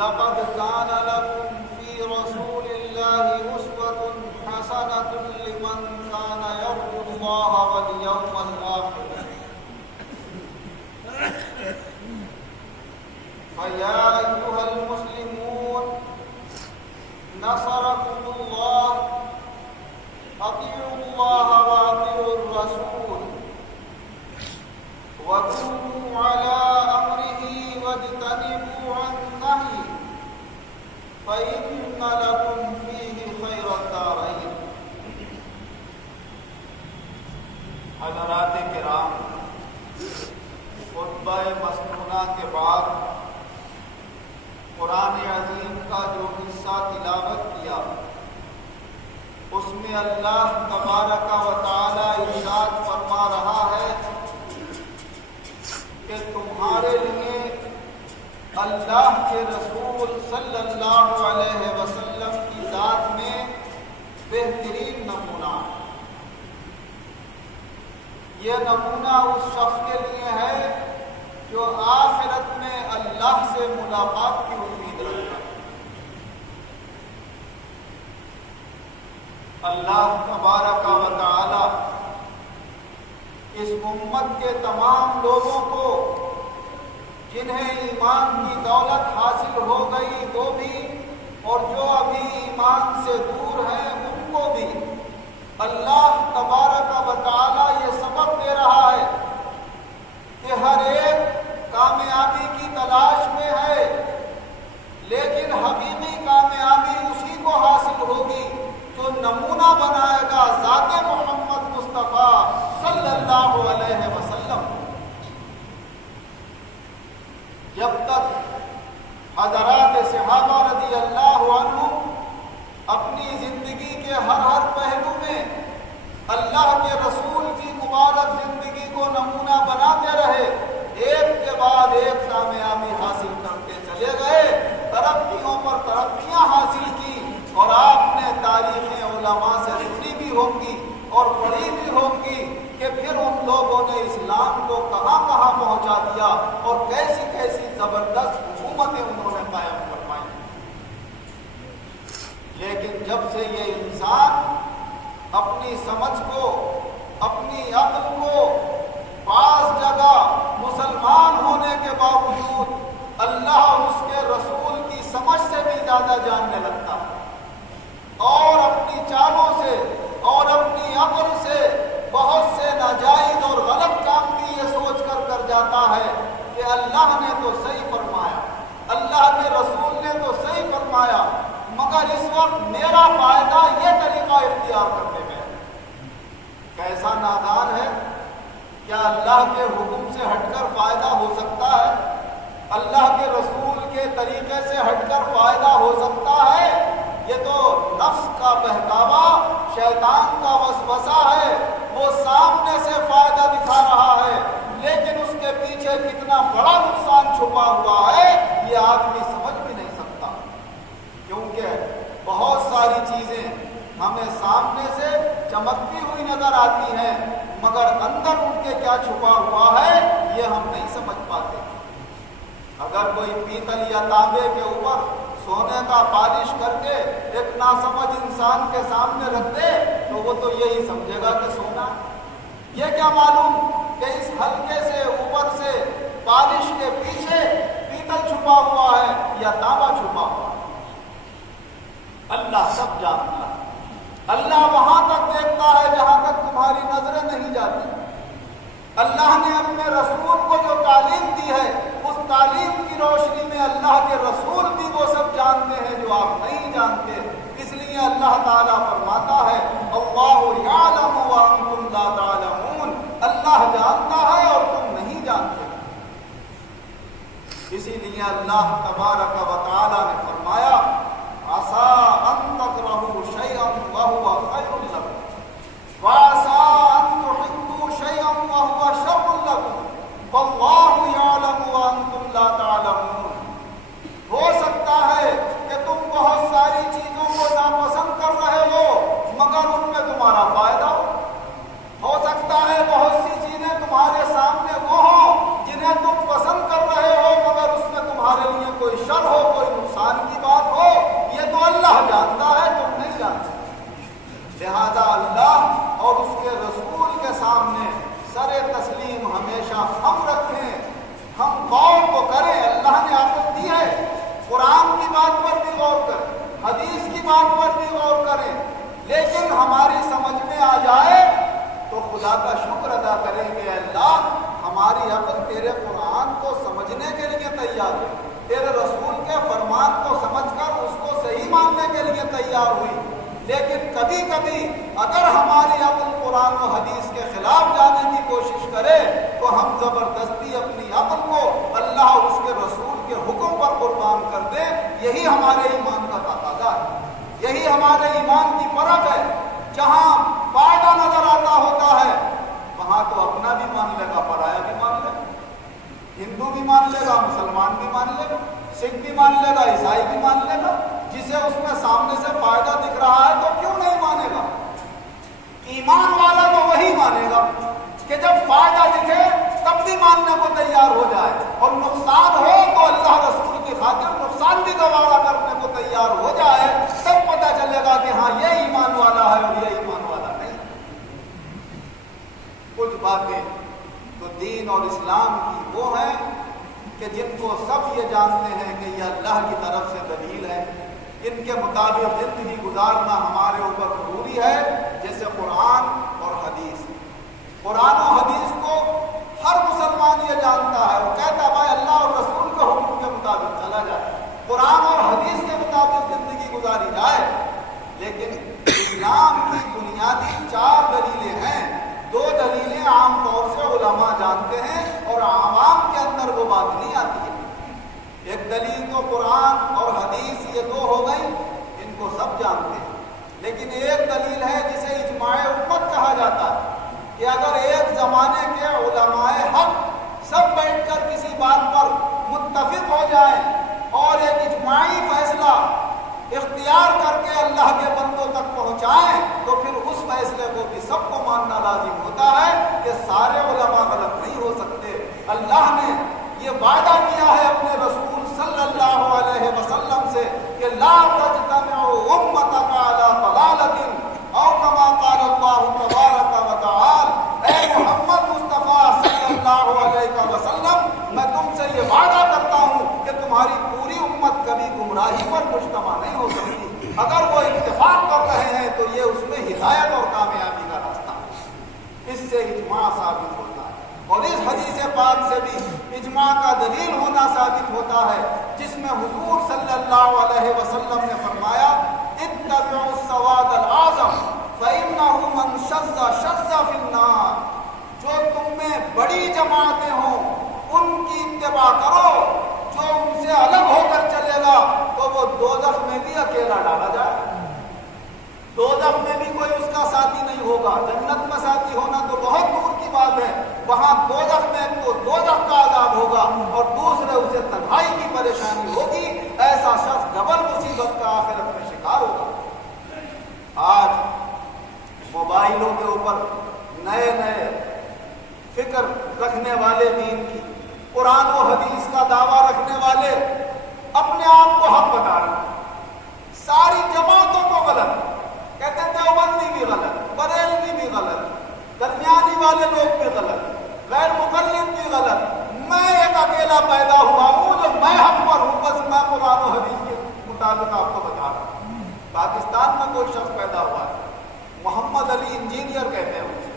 لقد كان لكم في رسول الله أسوة حسنة لمن كان يرجو الله واليوم الآخر فيا أيها المسلمون نصركم الله أطيعوا الله وأطيعوا الرسول وكونوا على أمره واجتنبوا عن نهيه فإن لكم فيه خير الدارين. حضرات کرام، خطبہ مسنونہ کے بعد قرآن عظیم کا جو حصہ تلاوت کیا اس میں اللہ تبارک و تعالی ارشاد فرما رہا ہے کہ تمہارے لیے اللہ کے رسول صلی اللہ علیہ وسلم کی ذات میں بہترین نمونہ ہے. یہ نمونہ اس شخص کے لیے ہے جو آخرت میں اللہ سے ملاقات کی امید رکھتا ہے. اللہ تبارک و تعالی اس امت کے تمام لوگوں کو جنہیں ایمان کی دولت حاصل ہو گئی وہ بھی اور جو ابھی ایمان سے دور ہیں ان کو بھی اللہ تبارک و تعالی یہ سبق دے رہا ہے کہ ہر ایک کامیابی کی تلاش میں ہے، لیکن حقیقی کامیابی اسی کو حاصل ہوگی جو نمونہ بنائے گا ذات محمد مصطفیٰ صلی اللہ علیہ وسلم. جب تک حضرات صحابہ رضی اللہ عنہ اپنی زندگی کے ہر پہلو میں اللہ کے رسول کی مبارک زندگی کو نمونہ بناتے رہے، ایک کے بعد ایک کامیابی حاصل کرتے چلے گئے، ترقیوں پر ترقیاں حاصل کی، اور آپ نے تاریخ علماء سے سنی بھی ہوں گی اور پڑھی بھی ہوں گی کہ پھر ان لوگوں نے اسلام کو کہاں کہاں پہنچا دیا اور کیسی کیسی زبردست حکومتیں انہوں نے قائم کروائی. لیکن جب سے یہ انسان اپنی سمجھ کو، اپنی عقل کو بعض جگہ مسلمان ہونے کے باوجود اللہ اور اس کے رسول کی سمجھ سے بھی زیادہ جاننے لگتا ہے، اور اپنی چالوں سے اور اپنی عقل سے بہت سے ناجائز اور غلط کام بھی یہ سوچ کر جاتا ہے کہ اللہ نے تو صحیح فرمایا، اللہ کے رسول نے تو صحیح فرمایا، مگر اس وقت میرا فائدہ یہ طریقہ اختیار کرنے میں. کیسا نادان ہے! کیا اللہ کے حکم سے ہٹ کر فائدہ ہو سکتا ہے؟ اللہ کے رسول کے طریقے سے ہٹ کر فائدہ ہو سکتا ہے؟ یہ تو نفس کا بہکاوا، شیطان کا وسوسہ ہے. وہ سامنے سے فائدہ دکھا رہا ہے لیکن اس کے پیچھے کتنا بڑا نقصان چھپا ہوا ہے یہ آدمی سمجھ بھی نہیں سکتا، کیونکہ بہت ساری چیزیں ہمیں سامنے سے چمکتی ہوئی نظر آتی ہیں مگر اندر ان کے کیا چھپا ہوا ہے یہ ہم نہیں سمجھ پاتے. اگر کوئی پیتل یا تانبے کے اوپر سونے کا پالش کر کے ایک ناسمجھ انسان کے سامنے رکھ دے تو وہ تو یہی سمجھے گا کہ سونا. یہ کیا معلوم کہ اس ہلکے سے اوپر سے پالش کے پیچھے پیتل چھپا ہوا ہے یا تانبا چھپا ہوا ہے. اللہ سب جانتا ہے. اللہ وہاں تک دیکھتا ہے جہاں تک تمہاری نظریں نہیں جاتی. اللہ نے اپنے رسول کو جو تعلیم دی ہے اس تعلیم کی روشنی میں اللہ کے رسول بھی وہ سب جانتے ہیں جو آپ نہیں جانتے. اس لیے اللہ تعالیٰ فرماتا ہے اللہ یعلم وانتم لا تعلمون، اللہ جانتا ہے اور تم نہیں جانتے. اسی لیے اللہ تبارک و تعالیٰ نے فرمایا عسیٰ ان تکرہوا شیئا وہو خیر لکم وعسیٰ ان تحبوا شیئا وہو شر لکم واللہ یعلم وانتم لا تعلمون. ہو سکتا ہے کہ تم بہت ساری چیزوں کو ناپسند کر رہے ہو مگر ان میں تمہارا فائدہ ہو سکتا ہے بہت سی چیزیں تمہارے سامنے وہ ہوں جنہیں تم پسند کر رہے ہو مگر اس میں تمہارے لیے کوئی شر ہو، کوئی نقصان میں آ جائے تو خدا کا شکر ادا کریں کہ اللہ ہماری عقل تیرے قرآن کو سمجھنے کے لیے تیار ہوئی، تیرے رسول کے فرمان کو سمجھ کر اس کو صحیح ماننے کے لیے تیار ہوئی۔ لیکن کبھی کبھی اگر ہماری عقل قرآن و حدیث کے خلاف جانے کی کوشش کرے تو ہم زبردستی اپنی عقل کو اللہ اور اس کے رسول کے حکم پر قربان کر دیں۔ یہی ہمارے ایمان کا تقاضا ہے، یہی ہمارے ایمان کی پرکھ ہے۔ جہاں فائدہ نظر آتا ہوتا ہے وہاں تو اپنا بھی مان لے گا، پرایا بھی مان لے گا، ہندو بھی مان لے گا، مسلمان بھی مان لے گا، سکھ بھی مان لے گا، عیسائی بھی مان لے گا۔ جسے اس میں سامنے سے فائدہ دکھ رہا ہے تو کیوں نہیں مانے گا؟ ایمان والا تو وہی مانے گا کہ جب فائدہ دکھے تب بھی ماننے کو تیار ہو جائے، اور نقصان ہو تو اللہ رسول کی خاطر نقصان بھی گوارا کرنے کو تیار ہو جائے، تب پتہ چلے گا کہ ہاں یہ ایمان والا ہے اور یہ ایمان والا نہیں۔ کچھ باتیں تو دین اور اسلام کی وہ ہیں کہ جن کو سب یہ جانتے ہیں کہ یہ اللہ کی طرف سے دلیل ہے، ان کے مطابق زندگی گزارنا ہمارے اوپر ضروری ہے، جیسے قرآن اور حدیث۔ قرآن و حدیث کو ہر مسلمان یہ جانتا ہے، وہ کہتا ہے بھائی اللہ اور رسول کے حکم کے مطابق چلا جائے، قرآن اور حدیث کے مطابق زندگی گزاری جائے۔ لیکن اسلام کی بنیادی 4 دلیلیں ہیں، 2 دلیلیں عام طور سے علماء جانتے ہیں اور عوام کے اندر وہ بات نہیں آتی ہے۔ ایک دلیل تو قرآن اور حدیث، یہ 2 ہو گئی، ان کو سب جانتے ہیں۔ لیکن ایک دلیل ہے جسے اجماع امت کہا جاتا ہے، کہ اگر ایک زمانے کے علماء حق سب بیٹھ کر کسی بات پر متفق ہو جائیں اور ایک اجماعی فیصلہ اختیار کر کے اللہ کے بندوں تک پہنچائیں تو پھر اس فیصلے کو بھی سب کو ماننا لازم ہوتا ہے کہ سارے علماء غلط نہیں ہو سکتے۔ اللہ نے یہ وعدہ کیا ہے اپنے رسول صلی اللہ علیہ وسلم سے کہ لا تجتمع امتک علی ضلالۃ او کما قال اللہ تبارک و تعالی۔ اے محمد مصطفیٰ صلی اللہ علیہ وسلم، میں تم سے یہ وعدہ کرتا ہوں کہ تمہاری پوری امت کبھی گمراہی پر مجتمع نہیں ہو سکتی۔ اگر وہ اتفاق کر رہے ہیں تو یہ اس میں ہدایت اور کامیابی کا راستہ ہے۔ اس سے اجماع ثابت ہوتا ہے، اور اس حدیث پاک سے بھی اجماع کا دلیل ہونا ثابت ہوتا ہے، جس میں حضور صلی اللہ علیہ وسلم نے فرمایا اتبعوا السواد الاعظم فإنه من شذ شذ في النار۔ جو تم میں بڑی جماعتیں ہوں ان کی اتباع کرو، جو ان سے الگ ہو کر چلے گا تو وہ دوزخ میں بھی اکیلا ڈالا جائے، دوزخ میں بھی کوئی اس کا ساتھی نہیں ہوگا۔ جنت میں ساتھی ہونا تو بہت دور کی بات ہے، وہاں دوزخ میں تو دوزخ کا عذاب ہوگا اور دوسرے اسے تنہائی کی پریشانی ہوگی۔ ایسا شخص ڈبل مصیبت کا آخرت میں شکار ہوگا۔ آج موبائلوں کے اوپر نئے نئے فکر رکھنے والے، دین کی قرآن و حدیث کا دعویٰ رکھنے والے اپنے آپ کو حق بتا رہے ہیں، ساری جماعتوں کو غلط کہتے ہیں، دیوبندی بھی غلط، بریلوی بھی غلط، درمیانی والے لوگ بھی غلط، غیر مقلد بھی غلط، میں ایک اکیلا پیدا ہوا ہوں جو میں حق پر ہوں، بس میں قرآن و حدیث کے مطابق آپ کو بتا رہا ہوں۔ پاکستان میں کوئی شخص پیدا ہوا ہے، محمد علی انجینئر کہتے ہیں اسے،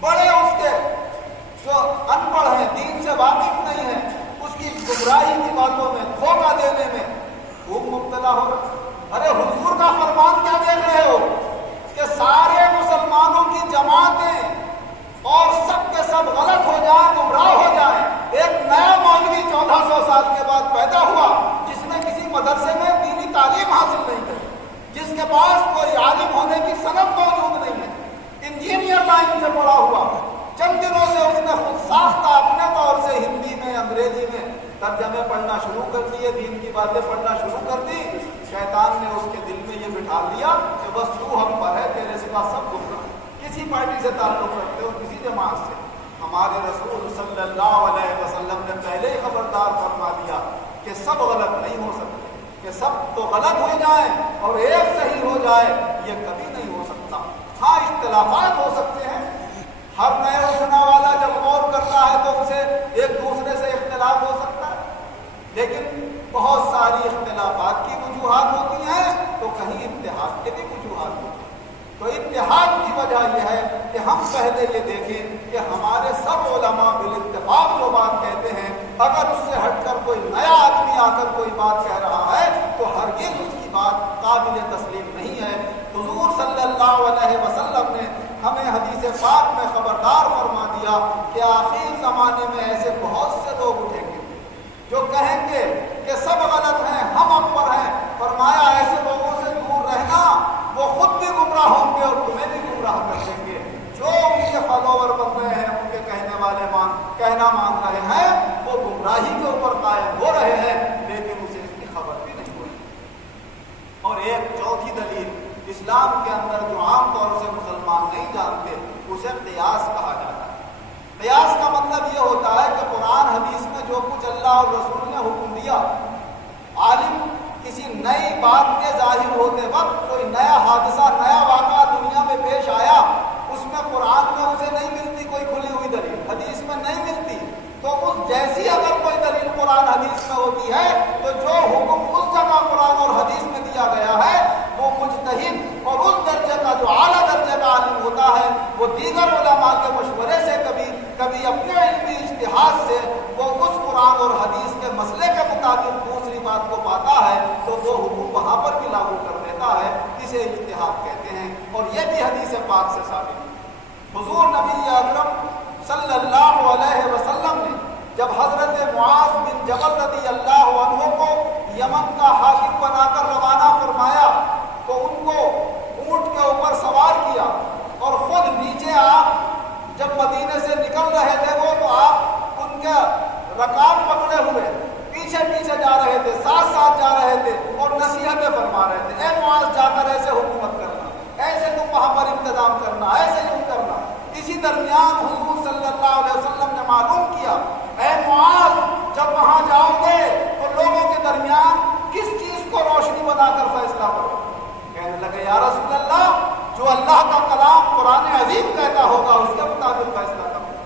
بڑے اس کے جو ان پڑھ ہیں، دین سے واقف نہیں ہیں، اس کی گمراہی کی باتوں میں، دھوکہ دینے میں خوب مبتلا ہو رہا۔ ارے حضور کا فرمان کیا دیکھ رہے ہو کہ سارے مسلمانوں کی جماعتیں اور سب کے سب غلط ہو جائیں، گمراہ ہو جائیں۔ ایک نیا مولوی 1400 سال کے بعد پیدا ہوا جس نے کسی مدرسے میں دینی تعلیم حاصل نہیں کی، جس کے پاس کوئی عالم ہونے کی سند موجود نہیں ہے، انجینئر لائن سے پڑھا ہوا، چند دنوں سے اس نے خود ساختہ اپنے طور سے ہندی میں، انگریزی میں ترجمے پڑھنا شروع کر دیے، دین کی باتیں پڑھنا شروع کر دی۔ شیطان نے اس کے دل میں یہ بٹھا دیا کہ بس تو ہم پر ہے، تیرے سوا سب گمراہ، کسی پارٹی سے تعلق رکھتے ہو، کسی جماعت سے۔ ہمارے رسول صلی اللہ علیہ وسلم نے پہلے ہی خبردار فرما دیا کہ سب غلط نہیں ہو سکتے، کہ سب تو غلط ہو جائیں اور ایک صحیح ہو جائے، یہ کبھی نہیں ہو سکتا۔ ہاں اختلافات ہو سکتے ہیں، ہر نئے اٹھنے والا جب غور کرتا ہے تو اسے ایک دوسرے سے اختلاف ہو سکتا ہے، لیکن بہت ساری اختلافات کی وجوہات ہوتی ہیں تو کہیں اتحاد کے بھی وجوہات ہوتی ہیں۔ تو اتحاد کی وجہ یہ ہے کہ ہم پہلے یہ دیکھیں کہ ہمارے سب علماء بالاتفاق جو بات کہتے ہیں، اگر اس سے ہٹ کر کوئی نیا آدمی آ کر کوئی بات کہہ رہا ہے تو ہرگز اس کی بات قابل تسلیم نہیں ہے۔ حضور صلی اللہ علیہ وسلم نے ہمیں حدیث پاک میں خبردار فرما دیا کہ آخر زمانے میں ایسے بہت سے لوگ اٹھیں گے جو کہیں گے کہ سب غلط ہیں، ہم اب پر ہیں۔ فرمایا ایسے لوگوں سے دور رہنا، وہ خود بھی گمراہ ہوں گے اور تمہیں بھی گمراہ کر دیں گے۔ جو ان کے فالوور بن رہے ہیں، ان کے کہنے والے کہنا مان رہے ہیں، وہ گمراہی کے اوپر قائم ہو رہے ہیں، لیکن اسے اس کی خبر بھی نہیں ہوئی۔ اور ایک چوتھی دلیل اسلام کے اندر جو عام طور سے مسلمان نہیں جانتے، اسے قیاس کہا جاتا ہے۔ قیاس کا مطلب یہ ہوتا ہے کہ قرآن حدیث میں جو کچھ اللہ اور رسول نے حکم دیا، عالم کسی نئی بات کے ظاہر ہوتے وقت کوئی نیا حادثہ، نیا واقعہ دنیا میں پیش آیا، اس میں قرآن میں اسے نہیں ملتی کوئی کھلی ہوئی دلیل، حدیث میں نہیں ملتی، تو اس جیسی اگر کوئی دلیل قرآن حدیث میں ہوتی ہے تو جو حکم اس جگہ قرآن اور حدیث میں دیا گیا ہے وہ مجتہد اور اس درجے کا جو اعلیٰ درجے کا عالم ہوتا ہے وہ دیگر علماء کے مشورے سے کبھی اپنے علمی اجتہاد سے وہ اس قرآن اور حدیث کے مسئلے کے مطابق دوسری بات کو پاتا ہے تو وہ حکم وہاں پر بھی لاگو کر دیتا ہے، اسے اجتہاد کہتے ہیں۔ اور یہ بھی حدیث پاک سے ثابت ہے۔ حضور نبی اکرم صلی اللہ علیہ وسلم نے جب حضرت معاذ بن جبل رضی اللہ عنہ کو یمن کا حاکم بنا کر روانہ فرمایا تو ان کو اونٹ کے اوپر سوار کیا اور خود نیچے آپ جب مدینے سے نکل رہے تھے وہ تو آپ ان کے رکاب پکڑے ہوئے پیچھے پیچھے جا رہے تھے، ساتھ ساتھ جا رہے تھے اور نصیحتیں فرما رہے تھے، اے معاذ جا کر ایسے حکومت کرنا، ایسے تم وہاں پر انتظام کرنا، ایسے یوں کرنا۔ اسی درمیان حضور صلی اللہ علیہ وسلم نے معلوم کیا، اے معاذ جب وہاں جاؤ گے تو لوگوں کے درمیان کس چیز کو روشنی بنا کر فیصلہ کرو؟ کہنے لگے یا رسول اللہ جو اللہ کا کلام قرآن عظیم کہتا ہوگا اس کے مطابق فیصلہ کرو۔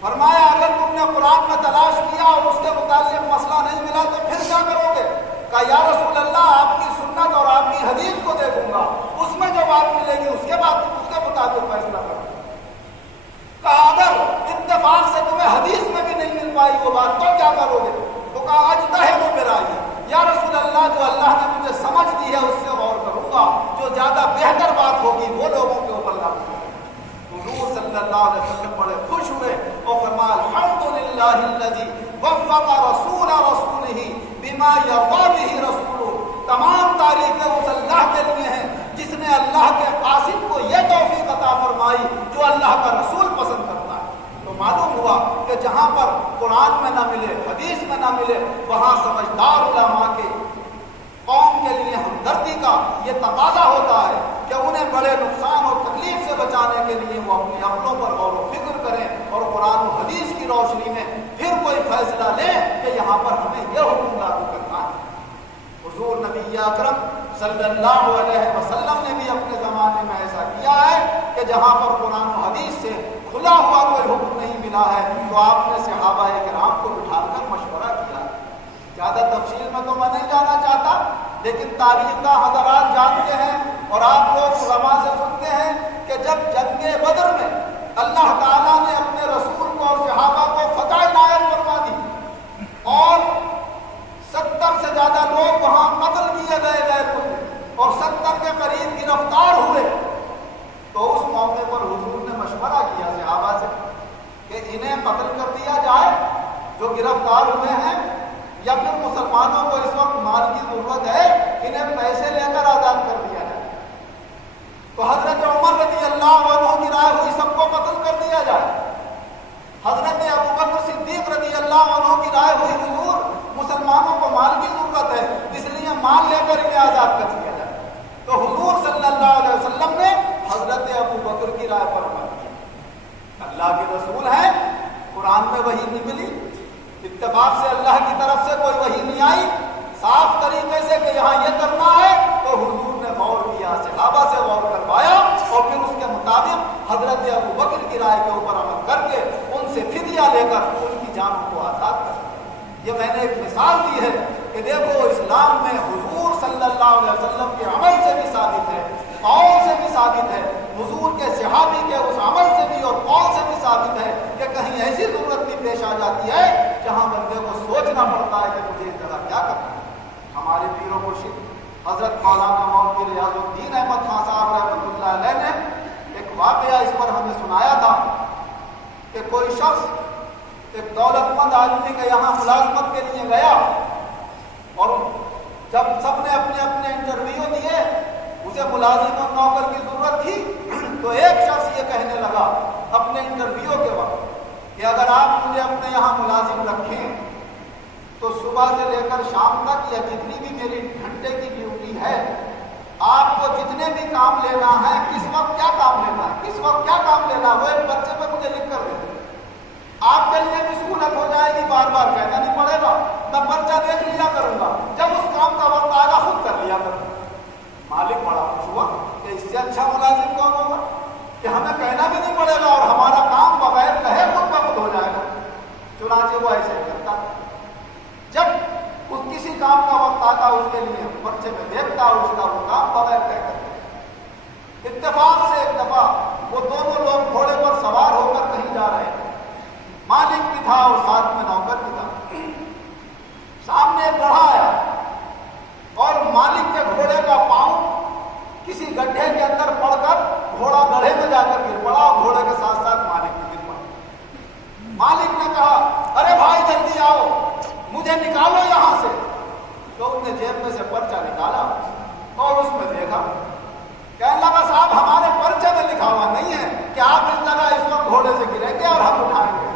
فرمایا اگر تم نے قرآن میں تلاش کیا اور اس کے متعلق مسئلہ نہیں ملا تو پھر کیا کرو گے؟ کہا یا رسول اللہ آپ کی سنت اور آپ کی حدیث کو دیکھوں گا، اس میں جو بات ملے گی اس کے مطابق فیصلہ کرو۔ کہا اگر اتفاق سے تمہیں حدیث میں بھی نہیں مل پائی وہ بات تو کیا کرو گے؟ تو کہا اجتہد برائے، یا رسول اللہ جو اللہ نے مجھے سمجھ دی ہے اس سے غور کروں گا، جو زیادہ بہتر بات ہوگی وہ لوگوں کے اوپر لاگو کروں گا۔ حضور صلی اللہ علیہ وسلم بڑے خوش ہوئے اور فرمایا الحمدللہ الذی وفق رسول رسولہ بما یرضی بہ رسولہ، تمام تعریفیں اس اللہ کے لیے ہیں جس نے اللہ کے قاصد کو یہ توفیق عطا فرمائی جو اللہ کا رسول پسند کرتا ہے۔ تو معلوم ہوا کہ جہاں پر قرآن میں نہ ملے، حدیث میں نہ ملے، وہاں سمجھدار علماء کے قوم کے لیے ہمدردی کا یہ تقاضا ہوتا ہے کہ انہیں بڑے نقصان اور تکلیف سے بچانے کے لیے وہ اپنے عملوں پر غور و فکر کریں اور قرآن و حدیث کی روشنی میں پھر کوئی فیصلہ لیں کہ یہاں پر ہمیں یہ حکم لاگو کرنا ہے۔ حضور نبی اکرم صلی اللہ علیہ وسلم نے بھی اپنے زمانے میں ایسا کیا ہے کہ جہاں پر قرآن و حدیث سے کھلا ہوا کوئی حکم نہیں ملا ہے تو آپ نے صحابہ کرام کو بٹھا کر مشورہ کیا۔ زیادہ تفصیل میں تو میں نہیں جانا چاہتا، لیکن تاریخ کا حضرات جانتے ہیں اور آپ لوگ علماء سے سنتے ہیں کہ جب جنگ بدر میں اللہ تعالیٰ نے اپنے رسول کو اور صحابہ کو فتح عنایت فرما دی اور 70 سے زیادہ لوگ وہاں قتل کیے گئے اور 70 کے قریب گرفتار ہوئے، تو اس موقع پر حضور نے مشورہ کیا صحابہ سے کہ انہیں قتل کر دیا جائے جو گرفتار ہوئے ہیں، یا پھر مسلمانوں کو اس وقت مال کی ضرورت ہے انہیں پیسے لے کر آزاد کر دیا جائے۔ تو حضرت عمر رضی اللہ عنہ کی رائے ہوئی سب کو قتل کر دیا جائے۔ حضرت ابوبکر صدیق رضی اللہ عنہ کی رائے ہوئی حضور مسلمانوں کو مال کی ضرورت ہے اس لیے مال لے کر انہیں آزاد کر دیا جائے۔ تو حضور صلی اللہ علیہ وسلم نے حضرت ابوبکر کی رائے پر عمل کیا۔ اللہ کے رسول ہیں، قرآن میں وحی نہیں ملی، اتفاق سے اللہ کی طرف سے کوئی وحی نہیں آئی صاف طریقے سے کہ یہاں یہ کرنا ہے، تو حضور نے غور کیا، صحابہ سے غور کروایا اور پھر اس کے مطابق حضرت ابوبکر کی رائے کے اوپر عمل کر کے ان سے فدیہ لے کر ان کی جانوں کو آزاد کر دیا۔ یہ میں نے ایک مثال دی ہے کہ دیکھو اسلام میں حضور صلی اللہ علیہ وسلم کے عمل سے بھی ثابت ہے، قول سے بھی ثابت ہے، حضور کے صحابی کے اس عمل سے بھی اور قول سے بھی ثابت ہے کہ کہیں ایسی ضرورت بھی پیش آ جاتی ہے جہاں بندے کو سوچنا پڑتا ہے کہ مجھے اس جگہ کیا کرنا ہے۔ ہمارے پیر و مرشد حضرت مولانا مولوی ریاض الدین احمد خان صاحب رحمۃ اللہ علیہ نے ایک واقعہ اس پر ہمیں سنایا تھا کہ کوئی شخص ایک دولت مند آدمی کے یہاں ملازمت کے لیے گیا، اور جب سب نے اپنے اپنے انٹرویو دیے، اسے ملازم اور نوکر کی ضرورت تھی، تو ایک شخص یہ کہنے لگا اپنے انٹرویو کے وقت کہ اگر آپ مجھے اپنے یہاں ملازم رکھیں تو صبح سے لے کر شام تک یا جتنی بھی میری گھنٹے کی ڈیوٹی ہے، آپ کو جتنے بھی کام لینا ہے، کس وقت کیا کام لینا ہے، کس وقت کیا کام لینا ہے، وہ ایک پرچے پہ مجھے لکھ کر دیں۔ آپ کے لیے بھی سہولت ہو جائے گی، بار بار کہنا نہیں پڑے گا، میں پرچہ دیکھ لیا کروں گا، جب اس کام کا وقت آئے گا خود کر لیا کروں گا۔ مالک بڑا خوش ہوا کہ اس سے اچھا ملازم کون ہوگا کہ ہمیں کہنا بھی نہیں پڑے گا اور ہمارا کام بغیر کہے خود بخود ہو جائے گا۔ چنانچہ وہ ایسے ہی کرتا، جب اس کسی کام کا وقت آتا اس کے لیے پرچے میں دیکھتا اس کا وہ کام بغیر طے کرتا۔ اتفاق سے ایک دفعہ وہ دونوں لوگ گھوڑے پر سوار ہو کر کہیں جا رہے ہیں، مالک بھی تھا اور ساتھ میں نوکر بھی تھا۔ سامنے ایک گڑھا آیا اور مالک کے گھوڑے کا پاؤں کسی گڈھے کے اندر پڑ کر گھوڑا گڑھے میں جا کر گر پڑا اور گھوڑے کے ساتھ ساتھ مالک بھی گر پڑا۔ مالک نے کہا ارے بھائی جلدی آؤ، مجھے نکالو یہاں سے۔ تو اس نے جیب میں سے پرچہ نکالا اور اس میں دیکھا، کہنے لگا صاحب ہمارے پرچے میں لکھا ہوا نہیں ہے کہ آپ اس جگہ اس وقت گھوڑے سے گریں گے اور ہم اٹھائیں گے۔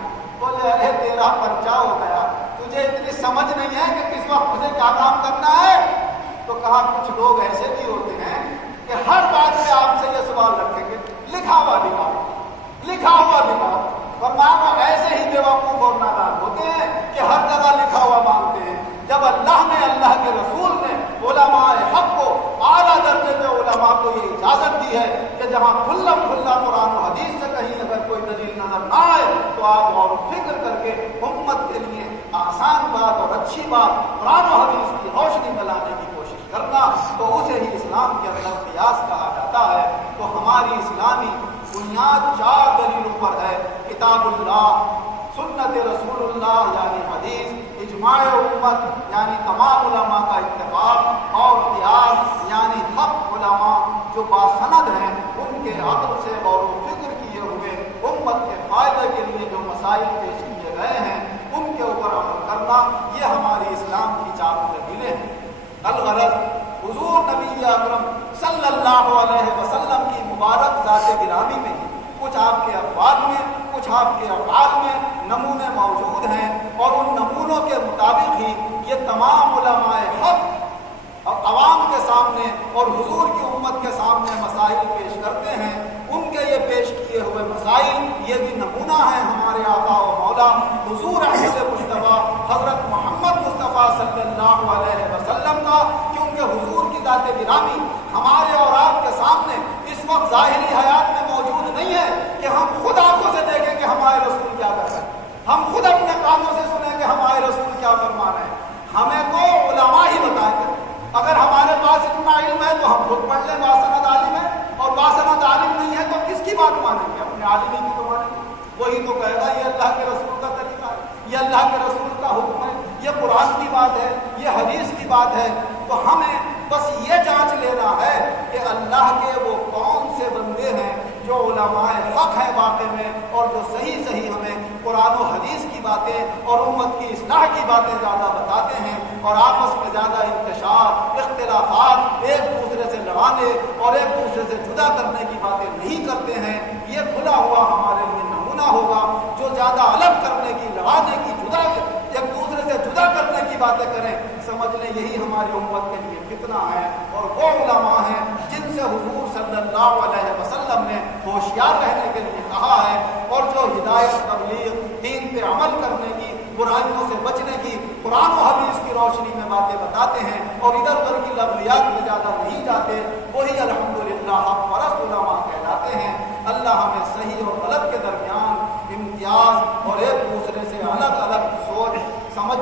بولے ارے تیرا پرچہ ہو گیا، تجھے اتنی سمجھ نہیں ہے کہ کس وقت مجھے کیا کام کرنا ہے؟ تو کہا کچھ لوگ ایسے بھی ہوتے ہیں کہ ہر بات میں آپ سے یہ سوال رکھیں گے لکھا ہوا دکھاؤ، لکھا ہوا دکھاؤ، فرمایا ایسے ہی بیوقوف اور نادان ہوتے ہیں کہ ہر جگہ لکھا ہوا مانگتے ہیں۔ جب اللہ نے، اللہ کے رسول نے علماء حق کو، اعلیٰ درجے کے علماء کو یہ اجازت دی ہے کہ جہاں کھلا کھلا قرآن و حدیث سے کہیں اگر کوئی دلیل نظر نہ آئے تو آپ غور و فکر کر کے امت کے لیے آسان بات اور اچھی بات قرآن و حدیث کی روشنی میں لانے کی کوشش کرنا، تو اسے ہی اسلام کے اندر قیاس کہا جاتا ہے۔ تو ہماری اسلامی بنیاد 4 دلیلوں پر ہے، کتاب اللہ، سنت رسول اللہ یعنی حدیث، اجماع امت یعنی تمام علماء کا اتفاق، اور قیاس یعنی حق علماء جو باسند ہیں ان کے عقل سے غور و فکر کیے ہوئے امت کے فائدے کے لیے جو مسائل پیش کیے گئے ہیں ان کے اوپر عمل کرنا، یہ ہماری اسلام کی 4 دلیلیں ہیں۔ الغرض حضور نبی اکرم صلی اللہ علیہ وسلم کی مبارک ذات گرامی میں کچھ آپ کے اقوال میں، کچھ آپ کے افعال میں نمونے موجود ہیں، اور ان نمونوں کے مطابق ہی یہ تمام علماء حق عوام کے سامنے اور حضور کی امت کے سامنے مسائل پیش کرتے ہیں۔ ان کے یہ پیش کیے ہوئے مسائل یہ بھی نمونہ ہے ہمارے آقا و مولا حضور احمد مصطفیٰ حضرت محمد مصطفیٰ صلی اللہ علیہ وسلم کا، کیونکہ حضور کی ذات گرامی ہمارے اور آپ کے سامنے اس وقت ظاہری حیات میں موجود نہیں ہے کہ ہم خود آنکھوں سے دیکھیں کہ ہمارے رسول کیا کر رہے ہیں، ہم خود اپنے کانوں سے سنیں کہ ہمارے رسول کیا فرما رہے ہیں۔ ہمیں تو علماء ہی بتائیں گے۔ اگر ہمارے پاس اتنا علم ہے تو ہم خود پڑھ لیں، باسند عالم ہے، اور باسند عالم نہیں ہے تو کس کی بات مانیں گے؟ اپنے عالم کی تو مانیں گے۔ وہی تو کہے گا یہ اللہ کے رسول کا طریقہ ہے، یہ اللہ کے رسول کا حکم ہے، یہ قرآن کی بات ہے، یہ حدیث کی بات ہے۔ تو ہمیں بس یہ جانچ لینا ہے کہ اللہ کے وہ کون سے بندے ہیں جو علماء حق ہیں واقع میں، اور جو صحیح صحیح ہمیں قرآن و حدیث کی باتیں اور امت کی اصلاح کی باتیں زیادہ بتاتے ہیں، اور آپس میں زیادہ انتشار، اختلافات، ایک دوسرے سے لڑانے اور ایک دوسرے سے جدا کرنے کی باتیں نہیں کرتے ہیں۔ یہ کھلا ہوا ہمارے لیے نمونہ ہوگا۔ جو زیادہ الگ کرنے کی، لڑانے کی، جدا ایک دوسرے سے جدا کرنے کی باتیں کریں، سمجھ لیں یہی ہماری امت کے لیے فتنہ ہے۔ اور وہ علماء ہیں جن سے حضور صلی اللہ علیہ وسلم نے ہوشیار رہنے کے لیے کہا ہے، اور جو ہدایت، تبلیغ، دین پہ عمل کرنے کی، برائیوں سے بچنے کی، قرآن و حدیث کی روشنی میں باتیں بتاتے ہیں اور ادھر ادھر کی لغویات میں زیادہ نہیں جاتے، وہی الحمدللہ حق پرست علماء کہلاتے ہیں۔ اللہ ہمیں صحیح اور غلط کے درمیان امتیاز اور ایک دوسرے سے الگ الگ سوچ سمجھ